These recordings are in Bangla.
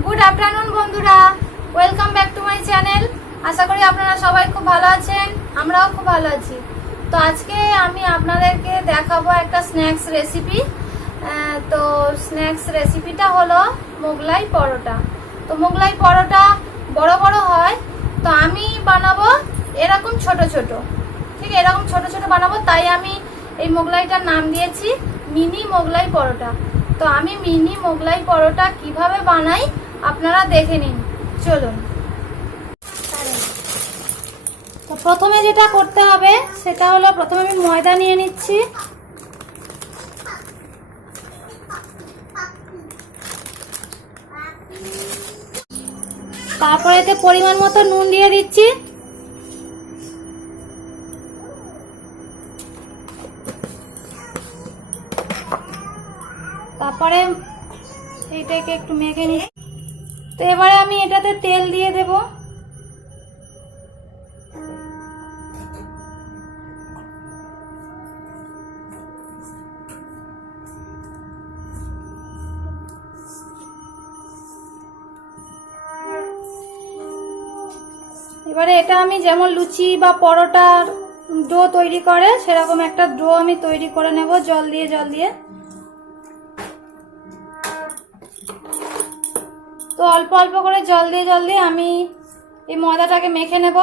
গুড আফটারনুন বন্ধুরা, welcome back to my channel. আশা করি আপনারা সবাই খুব ভালো আছেন, আমরাও খুব ভালো আছি। তো আজকে আমি আপনাদেরকে দেখাবো একটা স্ন্যাক্স রেসিপি। তো স্ন্যাক্স রেসিপিটা হলো মোগলাই পরোটা। তো মোগলাই পরোটা বড় বড় হয়, তো আমি বানাবো এরকম ছোট ছোট, ঠিক এরকম ছোট ছোট বানাবো। তাই আমি এই মোগলাইটার নাম দিয়েছি মিনি মোগলাই পরোটা। তো আমি মিনি মোগলাই পরোটা কিভাবে বানাই আপনারা দেখে নিন, চলুন। তো প্রথমে যেটা করতে হবে সেটা হলো, প্রথমে আমি ময়দা নিয়ে নিচ্ছি। তারপরে এতে পরিমাণ মতো নুন দিয়ে দিচ্ছি। তারপরে এইটাকে একটু মেখে নিই। তো এবারে আমি এটাতে তেল দিয়ে দেব। এবারে এটা আমি যেমন লুচি বা পরোটার ডো তৈরি করে সেরকম একটা ডো আমি তৈরি করে নেব জল দিয়ে। তো অল্প অল্প করে জল দিয়ে আমি এই ময়দাটাকে মেখে নেব।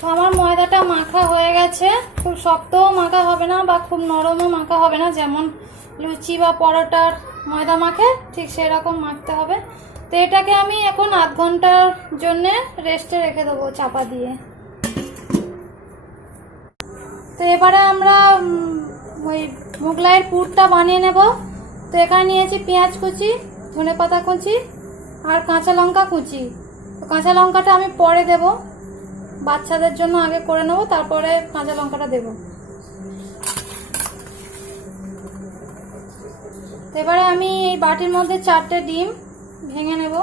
তো আমার ময়দাটা মাখা হয়ে গেছে। খুব শক্তও মাখা হবে না বা খুব নরমও মাখা হবে না, যেমন লুচি বা পরোটার ময়দা মাখে ঠিক সেরকম মাখতে হবে। তো এটাকে আমি এখন আধ ঘন্টার জন্য রেস্টে রেখে দেবো চাপা দিয়ে। তো এবারে আমরা ওই মোগলাইয়ের পুরটা বানিয়ে নেব। তো এখানে নিয়েছি পেঁয়াজ কুচি, ধনেপাতা কুচি আর কাঁচা লঙ্কা কুচি। তো কাঁচা লঙ্কাটা আমি পরে দেব, বাচ্চাদের জন্য আগে করে নেব, তারপরে কাঁচা লঙ্কাটা দেব। এবারে আমি এই বাটির মধ্যে 4টে ডিম ভেঙে নেব।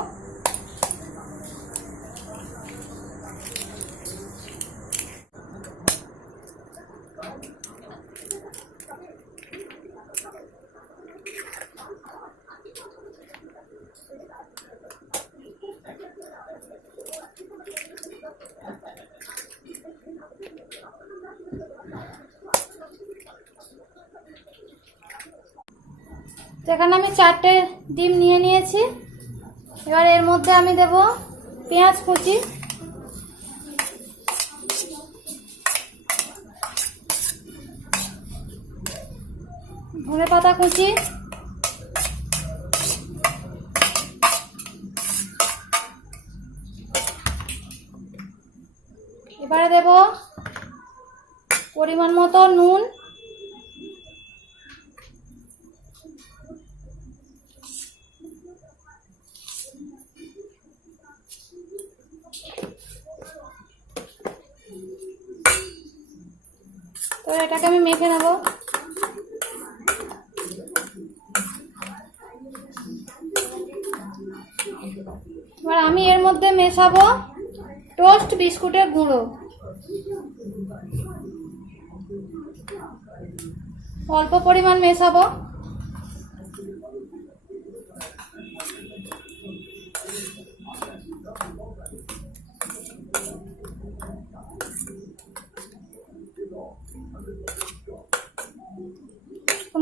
এখানে আমি 4টে ডিম নিয়ে নিয়েছি। এবার এর মধ্যে আমি দেব পেঁয়াজ কুচি, ধনেপাতা কুচি, এবারে দেব পরিমাণ মতো নুন, তো এটাকে আমি মেখে নেব। এবার আমি এর মধ্যে মেশাবো টোস্ট বিস্কুটের গুঁড়ো, অল্প পরিমাণ মেশাবো।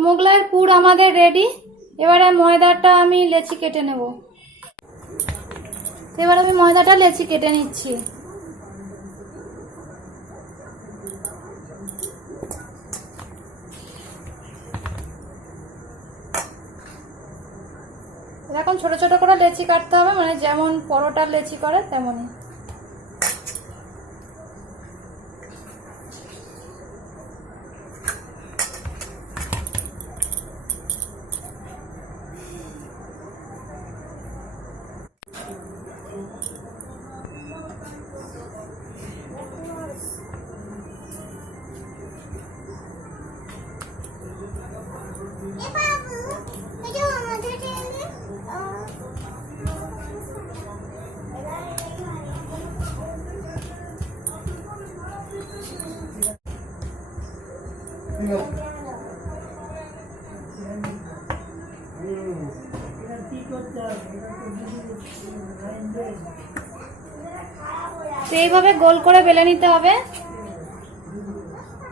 মোগলাইয়ের পুর আমাদের রেডি। এবারে ময়দাটা আমি লেচি কেটে নেব। এবার আমি ময়দাটা লেচি কেটে নিচ্ছি। এরকম ছোট ছোট করে লেচি কাটতে হবে, মানে যেমন পরোটার লেচি করে তেমনই। তো এইভাবে গোল করে বেলে নিতে হবে।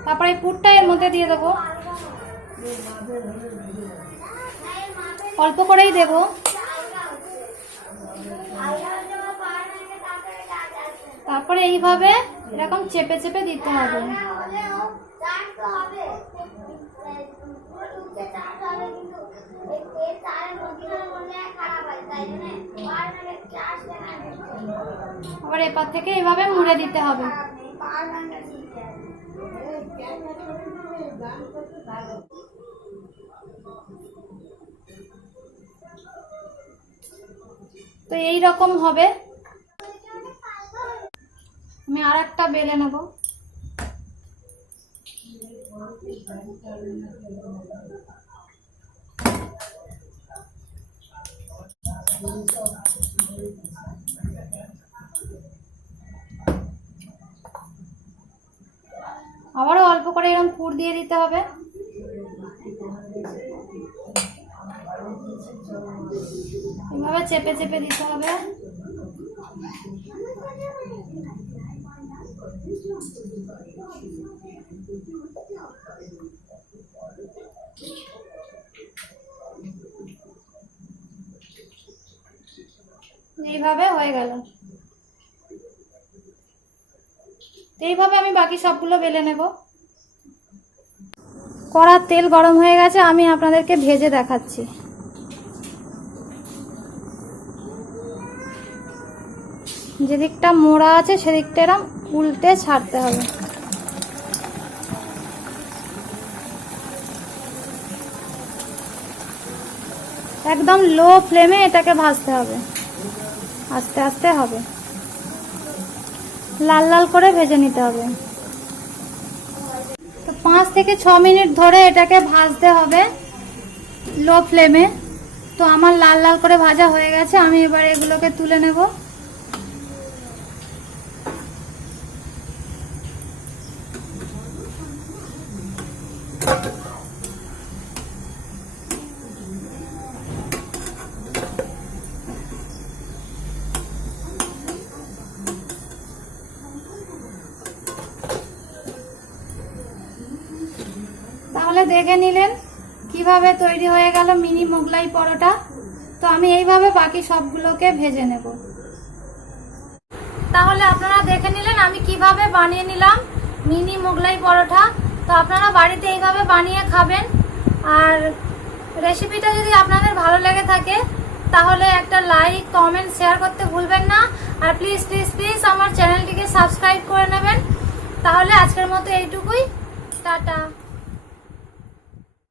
তারপরে পুরটা এর মধ্যে দিয়ে দেবো, অল্প করেই দেব। তারপরে এইভাবে এরকম চেপে চেপে দিতে হবে। আবার এপার থেকে এইভাবে মুড়ে দিতে হবে। তো এই রকম হবে। আমি আর একটা বেলে নেব। আবারও অল্প করে এরকম পুর দিয়ে দিতে হবে। এভাবে চেপে চেপে দিতে হবে। এইভাবে হয়ে গেল। এইভাবে আমি বাকি সবগুলো বেলে নেব। কড়ার তেল গরম হয়ে গেছে, আমি আপনাদেরকে ভেজে দেখাচ্ছি। যেদিকটা মোড়া আছে সেদিকটা এরকম উল্টে ছাড়তে হবে। একদম লো ফ্লেমে এটাকে ভাজতে হবে, আস্তে আস্তে হবে। লাল লাল করে ভেজে নিতে হবে। তো 5 থেকে 6 মিনিট ধরে এটাকে ভাজতে হবে লো ফ্লেমে। তো আমার লাল লাল করে ভাজা হয়ে গেছে, আমি এবার এগুলোকে তুলে নেব। তাহলে দেখে নিলেন কিভাবে তৈরি হয়ে গেল মিনি মোগলাই পরোটা। তো আমি এইভাবে বাকি সবগুলোকে ভেজে নেব। তাহলে আপনারা দেখে নিলেন আমি কিভাবে বানিয়ে নিলাম মিনি মোগলাই পরোটা। তো আপনারা বাড়িতে এইভাবে বানিয়ে খাবেন। আর রেসিপিটা যদি আপনাদের ভালো লেগে থাকে তাহলে একটা লাইক, কমেন্ট, শেয়ার করতে ভুলবেন না। আর প্লিজ প্লিজ প্লিজ আমার চ্যানেলটিকে সাবস্ক্রাইব করে নেবেন। তাহলে আজকের মতো এইটুকুই, টাটা।